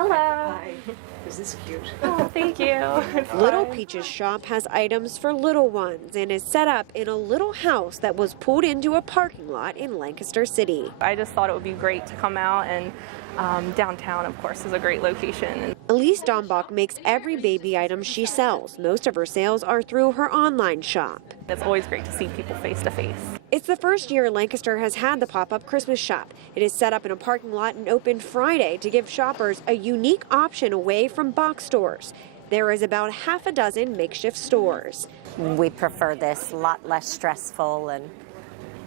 Hello. Hi. Is this cute? Oh, thank you. Little Peach's shop has items for little ones and is set up in a little house that was pulled into a parking lot in Lancaster City. I just thought it would be great to come out, and downtown, of course, is a great location. Elise Dombach makes every baby item she sells. Most of her sales are through her online shop. It's always great to see people face to face. It's the first year Lancaster has had the pop-up Christmas shop. It is set up in a parking lot and opened Friday to give shoppers a unique option away from box stores. There is about half a dozen makeshift stores. We prefer this, a lot less stressful. And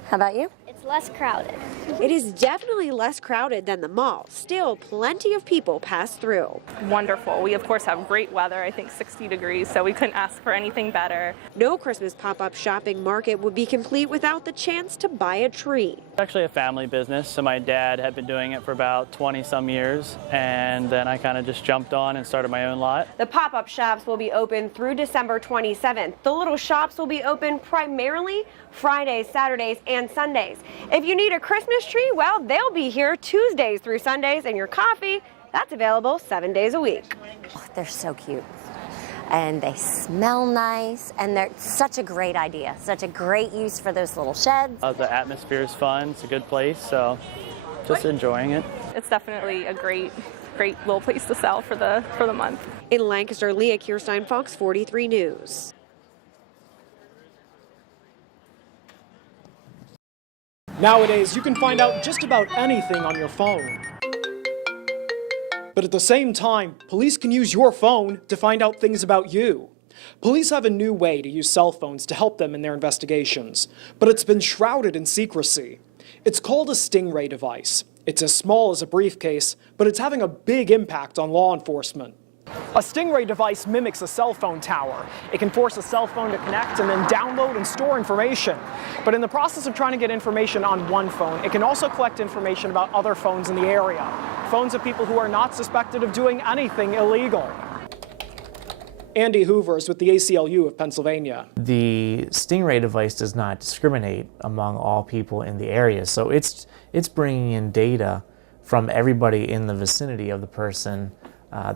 how about you? It's less crowded. It is definitely less crowded than the mall. Still, plenty of people pass through. Wonderful. We, of course, have great weather, I think 60 degrees, so we couldn't ask for anything better. No Christmas pop-up shopping market would be complete without the chance to buy a tree. It's actually a family business, so my dad had been doing it for about 20-some years, and then I kind of just jumped on and started my own lot. The pop-up shops will be open through December 27th. The little shops will be open primarily Fridays, Saturdays, and Sundays. If you need a Christmas tree, well, they'll be here Tuesdays through Sundays, and your coffee, that's available 7 days a week. Oh, they're so cute. And they smell nice, and they're such a great idea, such a great use for those little sheds. The atmosphere is fun, it's a good place, so just enjoying it. It's definitely a great little place to sell for the month. In Lancaster, Leah Kierstein, Fox 43 News. Nowadays, you can find out just about anything on your phone. But at the same time, police can use your phone to find out things about you. Police have a new way to use cell phones to help them in their investigations, but it's been shrouded in secrecy. It's called a Stingray device. It's as small as a briefcase, but it's having a big impact on law enforcement. A Stingray device mimics a cell phone tower. It can force a cell phone to connect and then download and store information. But in the process of trying to get information on one phone, it can also collect information about other phones in the area. Phones of people who are not suspected of doing anything illegal. Andy Hoover is with the ACLU of Pennsylvania. The Stingray device does not discriminate among all people in the area, so it's bringing in data from everybody in the vicinity of the person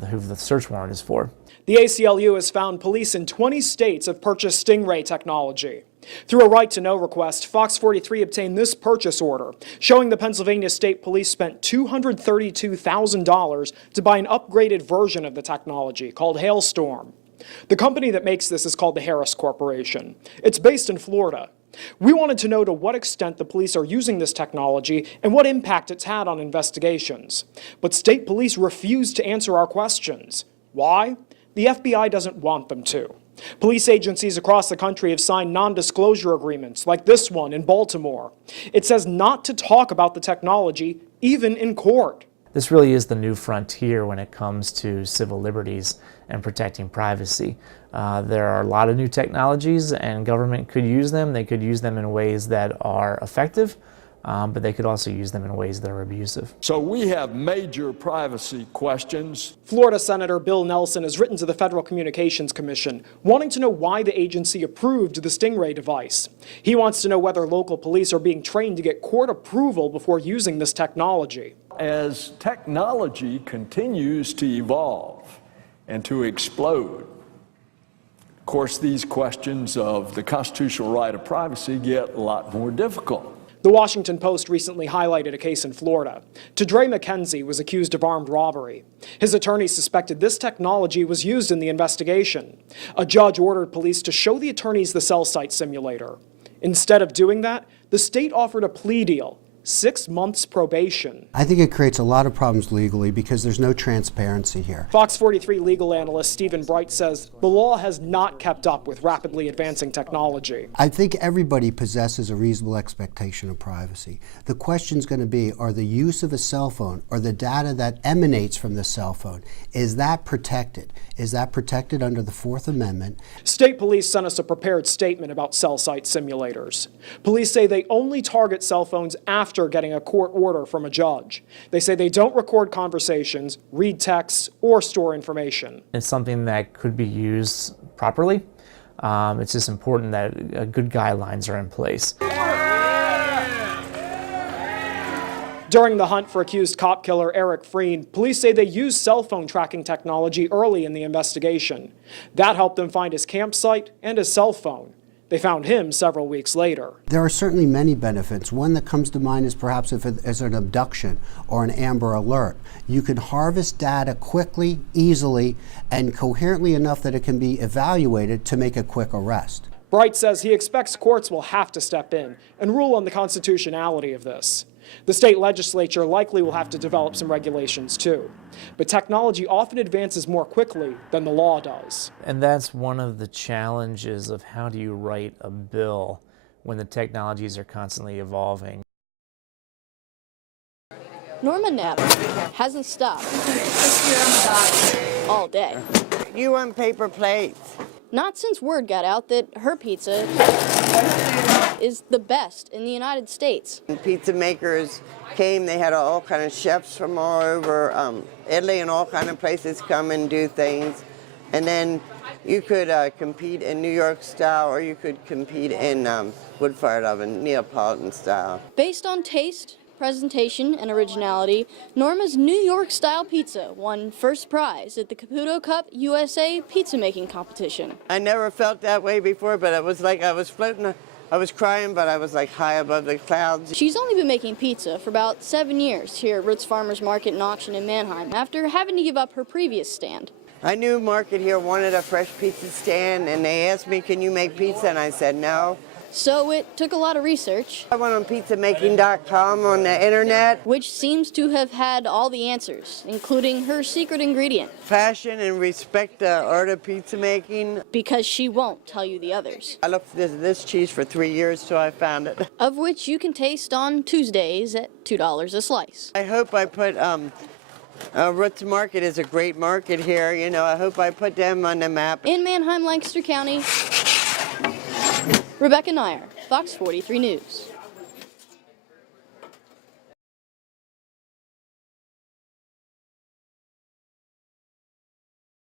who the search warrant is for. The ACLU has found police in 20 states have purchased Stingray technology. Through a right-to-know request, Fox 43 obtained this purchase order, showing the Pennsylvania State Police spent $232,000 to buy an upgraded version of the technology called Hailstorm. The company that makes this is called the Harris Corporation. It's based in Florida. We wanted to know to what extent the police are using this technology and what impact it's had on investigations. But state police refused to answer our questions. Why? The FBI doesn't want them to. Police agencies across the country have signed non-disclosure agreements, like this one in Baltimore. It says not to talk about the technology, even in court. This really is the new frontier when it comes to civil liberties and protecting privacy. There are a lot of new technologies, and government could use them. They could use them in ways that are effective, but they could also use them in ways that are abusive. So we have major privacy questions. Florida Senator Bill Nelson has written to the Federal Communications Commission, wanting to know why the agency approved the Stingray device. He wants to know whether local police are being trained to get court approval before using this technology. As technology continues to evolve and to explode, of course, these questions of the constitutional right of privacy get a lot more difficult. The Washington Post recently highlighted a case in Florida. Tadray McKenzie was accused of armed robbery. His attorney suspected this technology was used in the investigation. A judge ordered police to show the attorneys the cell site simulator. Instead of doing that, the state offered a plea deal, 6 months probation. I think it creates a lot of problems legally because there's no transparency here. Fox 43 legal analyst Stephen Bright says the law has not kept up with rapidly advancing technology. I think everybody possesses a reasonable expectation of privacy. The question's going to be, are the use of a cell phone or the data that emanates from the cell phone, is that protected? Is that protected under the Fourth Amendment? State police sent us a prepared statement about cell site simulators. Police say they only target cell phones after getting a court order from a judge. They say they don't record conversations, read texts, or store information. It's something that could be used properly. It's just important that good guidelines are in place. During the hunt for accused cop killer Eric Freed, police say they used cell phone tracking technology early in the investigation. That helped them find his campsite and his cell phone. They found him several weeks later. There are certainly many benefits. One that comes to mind is perhaps if it is an abduction or an Amber Alert. You can harvest data quickly, easily, and coherently enough that it can be evaluated to make a quick arrest. Bright says he expects courts will have to step in and rule on the constitutionality of this. The state legislature likely will have to develop some regulations too. But technology often advances more quickly than the law does. And that's one of the challenges of how do you write a bill when the technologies are constantly evolving. Norma Knapp hasn't stopped all day. You want paper plates? Not since word got out that her pizza is the best in the United States. Pizza makers came, they had all kind of chefs from all over Italy and all kind of places come and do things. And then you could compete in New York style, or you could compete in wood-fired oven, Neapolitan style. Based on taste, presentation, and originality, Norma's New York style pizza won first prize at the Caputo Cup USA pizza making competition. I never felt that way before, but it was like I was floating. I was crying, but I was like high above the clouds. She's only been making pizza for about 7 years here at Ritz Farmers Market and Auction in Manheim after having to give up her previous stand. I knew Market here wanted a fresh pizza stand, and they asked me, can you make pizza? And I said no. So it took a lot of research. I went on pizzamaking.com on the internet. Which seems to have had all the answers, including her secret ingredient. Passion and respect the art of pizza making. Because she won't tell you the others. I looked for this cheese for 3 years till I found it. Of which you can taste on Tuesdays at $2 a slice. I hope I put, Ritz Market is a great market here. You know, I hope I put them on the map. In Manheim, Lancaster County, Rebecca Nyer, Fox 43 News.